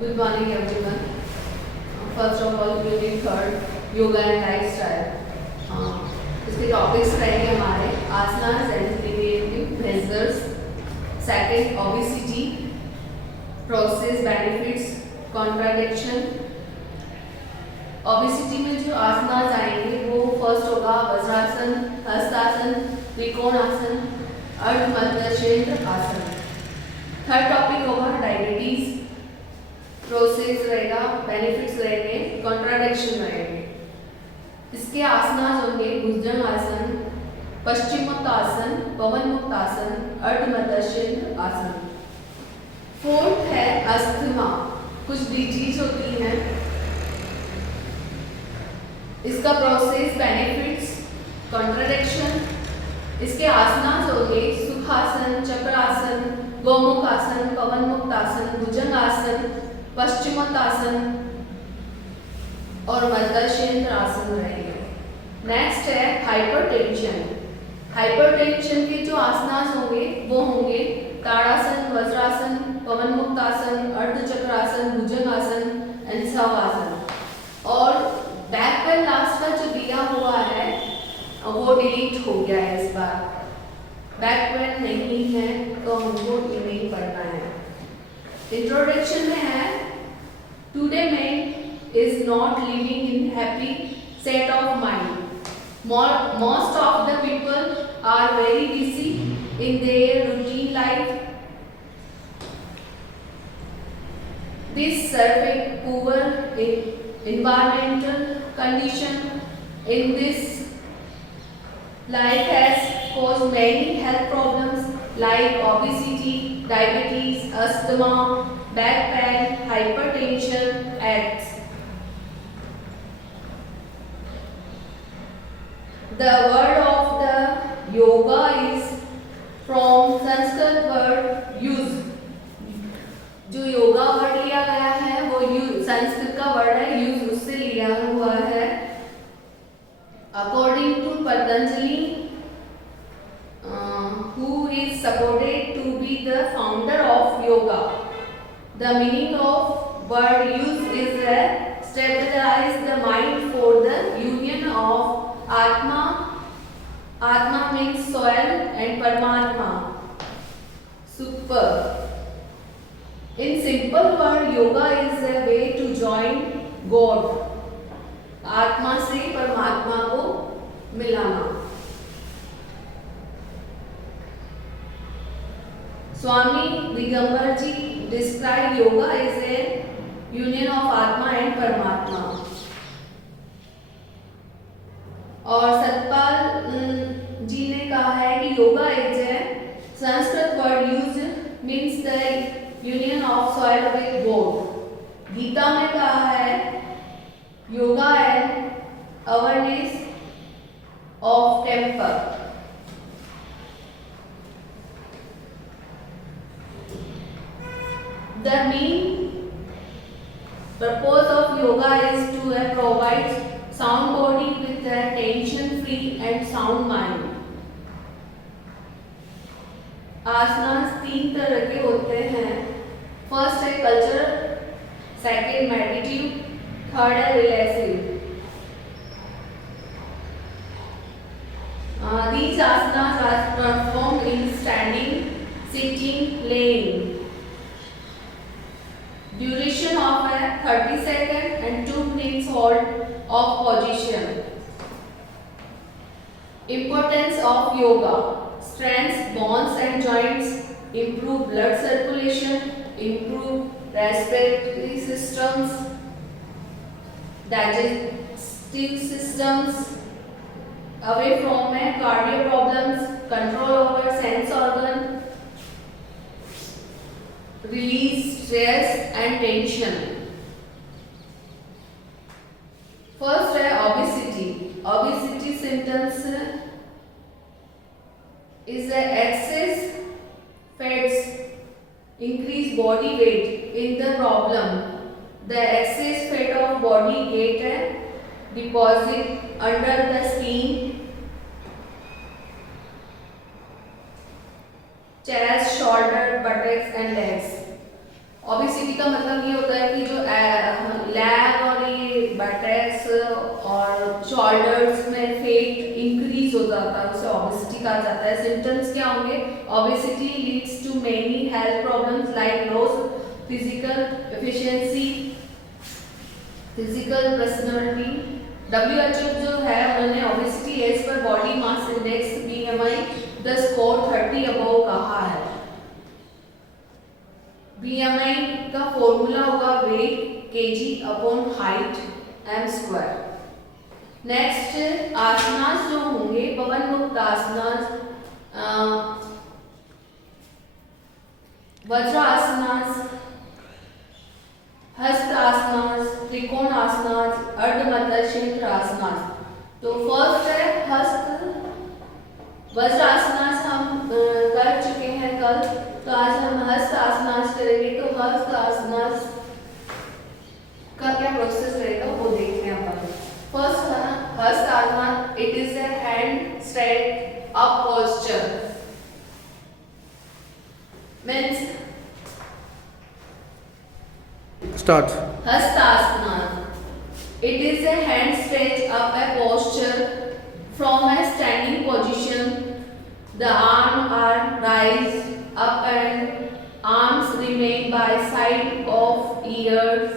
Good morning, everyone. First of all, unit third yoga and lifestyle. इसके topics रहेंगे हमारे asanas and preventive measures, second obesity, process, benefits, contradiction. Obesity में जो आसनास आएंगे वो फर्स्ट होगा वज्रासन, हस्तासन, त्रिकोणासन, अर्ध मध्यशेंद्र आसन. थर्ड टॉपिक होगा डायबिटीज, प्रोसेस रहेगा, बेनिफिट्स रहेंगे, कॉन्ट्राडिक्शन रहेंगे. इसके आसनास होंगे भुजंग आसन, पश्चिमोत्तासन, पवन मुक्त आसन, अर्ध मध्यशेंद्र आसन. फोर्थ है अस्थमा. कुछ डिजीज होती हैं, इसका प्रोसेस, बेनिफिट्स, कॉन्ट्राडिक्शन. इसके आसनास होंगे सुखासन, चक्रासन, गोमुख आसन, पवन मुक्त आसन, भुजंग आसन, पश्चिमोत्तासन और मध्यशेंद्र आसन रहेंगे. नेक्स्ट है हाइपरटेंशन. हाइपरटेंशन के जो आसनास होंगे वो होंगे ताड़ासन, वज्रासन, पवन मुक्त आसन, अर्ध चक्रासन, भुजंग आसन एंड शवासन. और बैक पर लास्ट का जो दिया हुआ है वो डिलीट हो गया है इस बार. बैक पेन नहीं है तो हमको ये नहीं पढ़ना है. इंट्रोडक्शन में है today man is not living in happy set of mind. Most of the people are very busy in their routine life. This serving poor environmental condition in this life has caused many health problems like obesity, diabetes, asthma, back pain, hypertension, AIDS. The word of the yoga is from Sanskrit word use. जो योगा वर्ड लिया गया है वो संस्कृत का वर्ड है यूज, उससे लिया हुआ है. According to Patanjali, who is supported to be the founder of yoga, the meaning of word use is stabilize the mind for the union of atma. Atma means soil and paramatma, super. In simple word, yoga is a way to join God. आत्मा से परमात्मा को मिलाना. स्वामी दिगंबर जी describe yoga as a union of आत्मा and परमात्मा. और सतपाल जी ने कहा है कि yoga is a Sanskrit word used means the union of soil with God. Gita में कहा है yoga and awareness of temper. The main purpose of yoga is to provide sound body with a tension free and sound mind. आसनास तीन तरह के होते हैं. फर्स्ट है cultural, second meditative, third है relaxing. These asanas are performed in standing, sitting, laying. Duration of 30 seconds and 2 minutes hold of position. Importance of yoga: strengthens bones and joints, improve blood circulation, improve respiratory systems, digestive systems, away from cardio problems, control over sense organ, release stress and tension. First है obesity. Obesity symptoms is excess fats, increase body weight. In the problem, the excess fat of body get deposit under the skin, chest, shoulder, buttocks and legs. Obesity का मतलब ये होता है कि जाता है उसे ओबेसिटी कहा जाता है। सिम्टम्स क्या होंगे? Obesity leads to many health problems like loss physical efficiency, physical personality. WHO जो है उन्होंने obesity as per body mass index BMI the score 30 above कहा है। BMI का फॉर्मूला होगा weight kg upon height m²। Next asanas जो होंगे पवन मुक्त आसनास, वज्रासनास, हस्त आसनास, त्रिकोण आसनास, अर्धमतच्छेद्र आसनास। तो फर्स्ट है हस्त वज्रासनास हम कर चुके हैं कल, तो आज हम हस्त आसनास करेंगे। तो हस्त आसनास का क्या प्रोसेस रहेगा वो देखते हैं अपन। First hastasana, it is a hand straight up posture, means Start. Hastasana. It is a hand stretch up a posture from a standing position. The arms are raised up and arms remain by side of ears.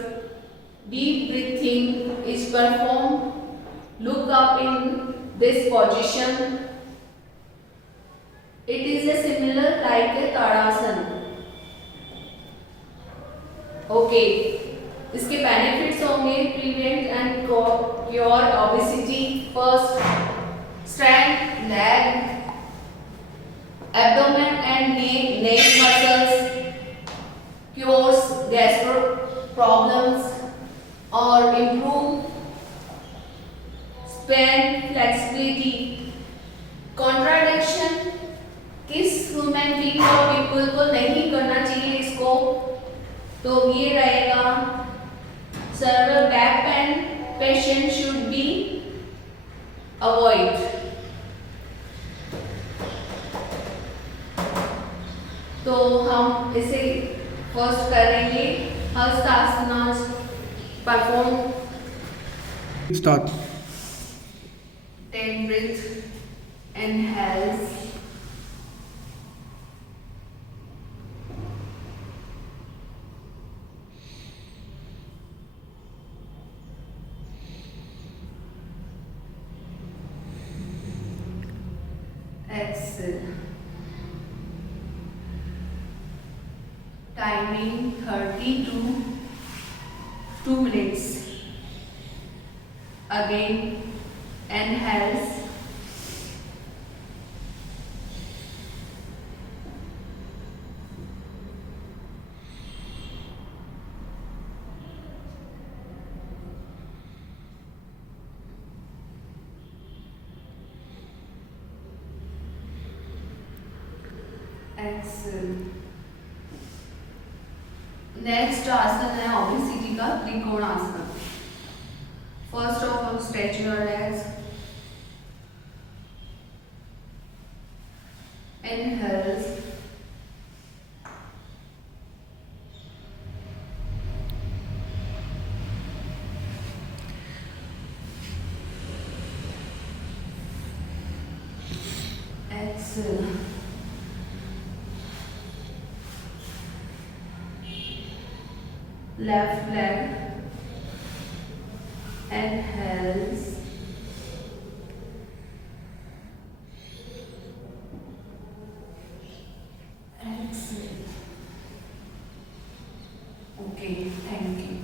Deep breathing is performed. Look up in this position. It is a similar like a Tadasana. Okay, इसके benefits होंगे prevent and cure obesity. First strength leg, abdomen and neck muscles, cures gastro problems और improve spine flexibility. Contradiction, किस human being और people को नहीं करना चाहिए इसको? तो ये रहेगा cervical back pain patient should be avoid. तो हम इसे फर्स्ट करेंगे Hastasana perform. Start. 10 breath, inhales, exhale. Timing 30 to 2 minutes. Again, inhales, exhale. Next आसन है ओबेसिटी का त्रिकोण आसन। First of all stretch your legs, inhales, exhale. Left leg, inhales, exhale. Okay, thank you.